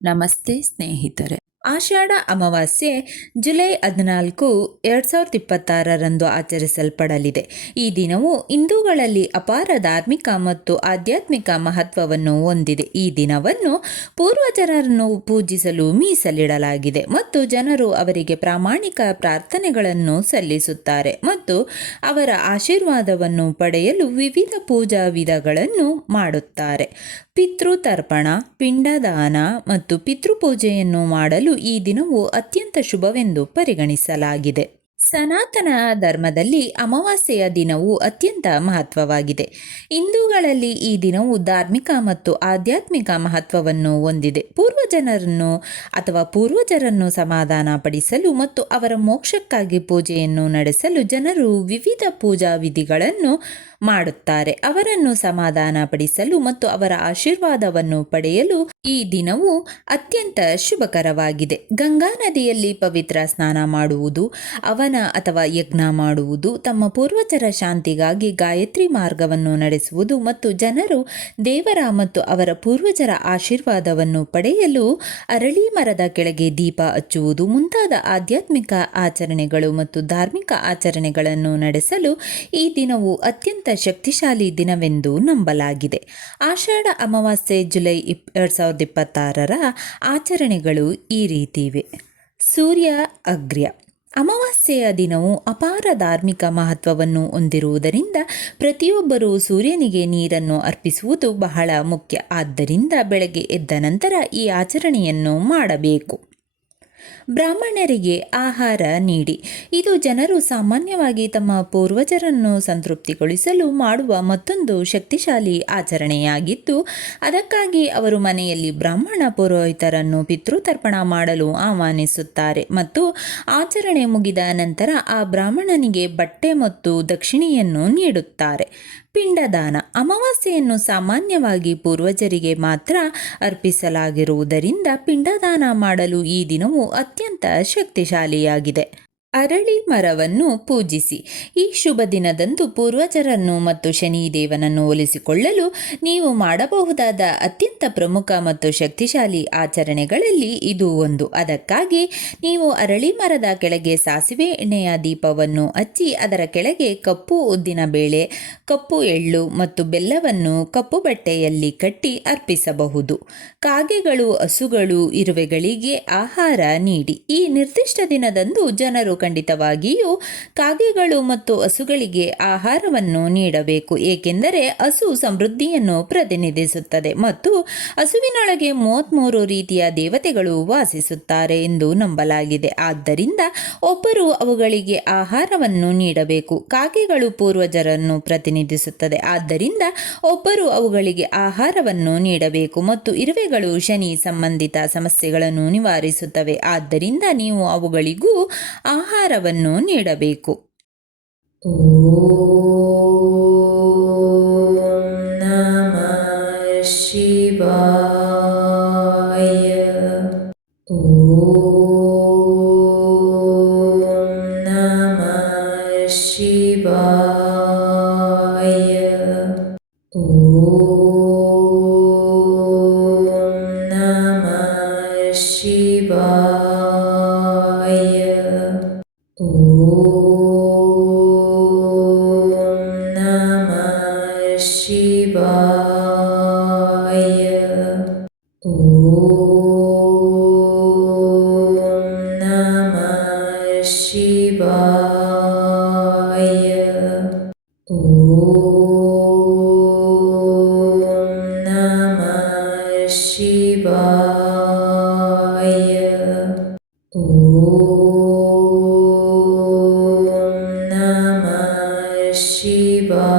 ನಮಸ್ತೆ ಸ್ನೇಹಿತರೆ. ಆಷಾಢ ಅಮಾವಾಸ್ಯೆ ಜುಲೈ 14, 2026ರಂದು ಆಚರಿಸಲ್ಪಡಲಿದೆ. ಈ ದಿನವು ಹಿಂದೂಗಳಲ್ಲಿ ಅಪಾರ ಧಾರ್ಮಿಕ ಮತ್ತು ಆಧ್ಯಾತ್ಮಿಕ ಮಹತ್ವವನ್ನು ಹೊಂದಿದೆ. ಈ ದಿನವನ್ನು ಪೂರ್ವಜರನ್ನು ಪೂಜಿಸಲು ಮೀಸಲಿಡಲಾಗಿದೆ ಮತ್ತು ಜನರು ಅವರಿಗೆ ಪ್ರಾಮಾಣಿಕ ಪ್ರಾರ್ಥನೆಗಳನ್ನು ಸಲ್ಲಿಸುತ್ತಾರೆ ಮತ್ತು ಅವರ ಆಶೀರ್ವಾದವನ್ನು ಪಡೆಯಲು ವಿವಿಧ ಪೂಜಾ ವಿಧಿಗಳನ್ನು ಮಾಡುತ್ತಾರೆ. ಪಿತೃತರ್ಪಣ, ಪಿಂಡದಾನ ಮತ್ತು ಪಿತೃಪೂಜೆಯನ್ನು ಮಾಡಲು ಈ ದಿನವು ಅತ್ಯಂತ ಶುಭವೆಂದು ಪರಿಗಣಿಸಲಾಗಿದೆ. ಸನಾತನ ಧರ್ಮದಲ್ಲಿ ಅಮಾವಾಸ್ಯೆಯ ದಿನವು ಅತ್ಯಂತ ಮಹತ್ವವಾಗಿದೆ. ಹಿಂದೂಗಳಲ್ಲಿ ಈ ದಿನವು ಧಾರ್ಮಿಕ ಮತ್ತು ಆಧ್ಯಾತ್ಮಿಕ ಮಹತ್ವವನ್ನು ಹೊಂದಿದೆ. ಪೂರ್ವಜರನ್ನು ಸಮಾಧಾನ ಪಡಿಸಲು ಮತ್ತು ಅವರ ಮೋಕ್ಷಕ್ಕಾಗಿ ಪೂಜೆಯನ್ನು ನಡೆಸಲು ಜನರು ವಿವಿಧ ಪೂಜಾ ವಿಧಿಗಳನ್ನು ಮಾಡುತ್ತಾರೆ. ಅವರನ್ನು ಸಮಾಧಾನ ಪಡಿಸಲು ಮತ್ತು ಅವರ ಆಶೀರ್ವಾದವನ್ನು ಪಡೆಯಲು ಈ ದಿನವು ಅತ್ಯಂತ ಶುಭಕರವಾಗಿದೆ. ಗಂಗಾ ನದಿಯಲ್ಲಿ ಪವಿತ್ರ ಸ್ನಾನ ಮಾಡುವುದು, ಹವನ ಅಥವಾ ಯಜ್ಞ ಮಾಡುವುದು, ತಮ್ಮ ಪೂರ್ವಜರ ಶಾಂತಿಗಾಗಿ ಗಾಯತ್ರಿ ಮಾರ್ಗವನ್ನು ನಡೆಸುವುದು ಮತ್ತು ಜನರು ದೇವರ ಮತ್ತು ಅವರ ಪೂರ್ವಜರ ಆಶೀರ್ವಾದವನ್ನು ಪಡೆಯಲು ಅರಳಿ ಮರದ ಕೆಳಗೆ ದೀಪ ಹಚ್ಚುವುದು ಮುಂತಾದ ಆಧ್ಯಾತ್ಮಿಕ ಆಚರಣೆಗಳು ಮತ್ತು ಧಾರ್ಮಿಕ ಆಚರಣೆಗಳನ್ನು ನಡೆಸಲು ಈ ದಿನವು ಅತ್ಯಂತ ಶಕ್ತಿಶಾಲಿ ದಿನವೆಂದು ನಂಬಲಾಗಿದೆ. ಆಷಾಢ ಅಮಾವಾಸ್ಯೆ ಜುಲೈ 2026ರ ಆಚರಣೆಗಳು ಈ ರೀತಿ ಇವೆ. ಸೂರ್ಯ ಅಗ್ರ್ಯ. ಅಮಾವಾಸ್ಯೆಯ ದಿನವು ಅಪಾರ ಧಾರ್ಮಿಕ ಮಹತ್ವವನ್ನು ಹೊಂದಿರುವುದರಿಂದ ಪ್ರತಿಯೊಬ್ಬರೂ ಸೂರ್ಯನಿಗೆ ನೀರನ್ನು ಅರ್ಪಿಸುವುದು ಬಹಳ ಮುಖ್ಯ. ಆದ್ದರಿಂದ ಬೆಳಗ್ಗೆ ಎದ್ದ ನಂತರ ಈ ಆಚರಣೆಯನ್ನು ಮಾಡಬೇಕು. ಬ್ರಾಹ್ಮಣರಿಗೆ ಆಹಾರ ನೀಡಿ. ಇದು ಜನರು ಸಾಮಾನ್ಯವಾಗಿ ತಮ್ಮ ಪೂರ್ವಜರನ್ನು ಸಂತೃಪ್ತಿಗೊಳಿಸಲು ಮಾಡುವ ಮತ್ತೊಂದು ಶಕ್ತಿಶಾಲಿ ಆಚರಣೆಯಾಗಿದ್ದು, ಅದಕ್ಕಾಗಿ ಅವರು ಮನೆಯಲ್ಲಿ ಬ್ರಾಹ್ಮಣ ಪುರೋಹಿತರನ್ನು ಪಿತೃತರ್ಪಣ ಮಾಡಲು ಆಹ್ವಾನಿಸುತ್ತಾರೆ ಮತ್ತು ಆಚರಣೆ ಮುಗಿದ ನಂತರ ಆ ಬ್ರಾಹ್ಮಣನಿಗೆ ಬಟ್ಟೆ ಮತ್ತು ದಕ್ಷಿಣೆಯನ್ನು ನೀಡುತ್ತಾರೆ. ಪಿಂಡದಾನ. ಅಮಾವಾಸ್ಯೆಯನ್ನು ಸಾಮಾನ್ಯವಾಗಿ ಪೂರ್ವಜರಿಗೆ ಮಾತ್ರ ಅರ್ಪಿಸಲಾಗಿರುವುದರಿಂದ ಪಿಂಡದಾನ ಮಾಡಲು ಈ ದಿನವು ಅತ್ಯಂತ ಶಕ್ತಿಶಾಲಿಯಾಗಿದೆ. ಅರಳಿ ಮರವನ್ನು ಪೂಜಿಸಿ. ಈ ಶುಭ ದಿನದಂದು ಪೂರ್ವಜರನ್ನು ಮತ್ತು ಶನಿದೇವನನ್ನು ಒಲಿಸಿಕೊಳ್ಳಲು ನೀವು ಮಾಡಬಹುದಾದ ಅತ್ಯಂತ ಪ್ರಮುಖ ಮತ್ತು ಶಕ್ತಿಶಾಲಿ ಆಚರಣೆಗಳಲ್ಲಿ ಇದು ಒಂದು. ಅದಕ್ಕಾಗಿ ನೀವು ಅರಳಿ ಮರದ ಕೆಳಗೆ ಸಾಸಿವೆ ಎಣ್ಣೆಯ ದೀಪವನ್ನು ಹಚ್ಚಿ ಅದರ ಕೆಳಗೆ ಕಪ್ಪು ಉದ್ದಿನ ಬೇಳೆ, ಕಪ್ಪು ಎಳ್ಳು ಮತ್ತು ಬೆಲ್ಲವನ್ನು ಕಪ್ಪು ಬಟ್ಟೆಯಲ್ಲಿ ಕಟ್ಟಿ ಅರ್ಪಿಸಬಹುದು. ಕಾಗೆಗಳು, ಹಸುಗಳು, ಇರುವೆಗಳಿಗೆ ಆಹಾರ ನೀಡಿ. ಈ ನಿರ್ದಿಷ್ಟ ದಿನದಂದು ಜನರು ಖಂಡಿತವಾಗಿಯೂ ಕಾಗೆಗಳು ಮತ್ತು ಹಸುಗಳಿಗೆ ಆಹಾರವನ್ನು ನೀಡಬೇಕು, ಏಕೆಂದರೆ ಹಸು ಸಮೃದ್ಧಿಯನ್ನು ಪ್ರತಿನಿಧಿಸುತ್ತದೆ ಮತ್ತು ಹಸುವಿನೊಳಗೆ 33 ರೀತಿಯ ದೇವತೆಗಳು ವಾಸಿಸುತ್ತಾರೆ ಎಂದು ನಂಬಲಾಗಿದೆ. ಆದ್ದರಿಂದ ಒಬ್ಬರು ಅವುಗಳಿಗೆ ಆಹಾರವನ್ನು ನೀಡಬೇಕು. ಕಾಗೆಗಳು ಪೂರ್ವಜರನ್ನು ಪ್ರತಿನಿಧಿಸುತ್ತದೆ, ಆದ್ದರಿಂದ ಒಬ್ಬರು ಅವುಗಳಿಗೆ ಆಹಾರವನ್ನು ನೀಡಬೇಕು ಮತ್ತು ಇರುವೆಗಳು ಶನಿ ಸಂಬಂಧಿತ ಸಮಸ್ಯೆಗಳನ್ನು ನಿವಾರಿಸುತ್ತವೆ, ಆದ್ದರಿಂದ ನೀವು ಅವುಗಳಿಗೂ ಆಹಾರವನ್ನು ನೀಡಬೇಕು. ಓಂ ನಮಃ ಶಿವಾಯ. ಓಂ ನಮಃ ಶಿವಾಯ. ಓಂ ನಮಃ ಶಿವಾಯ. Shiva.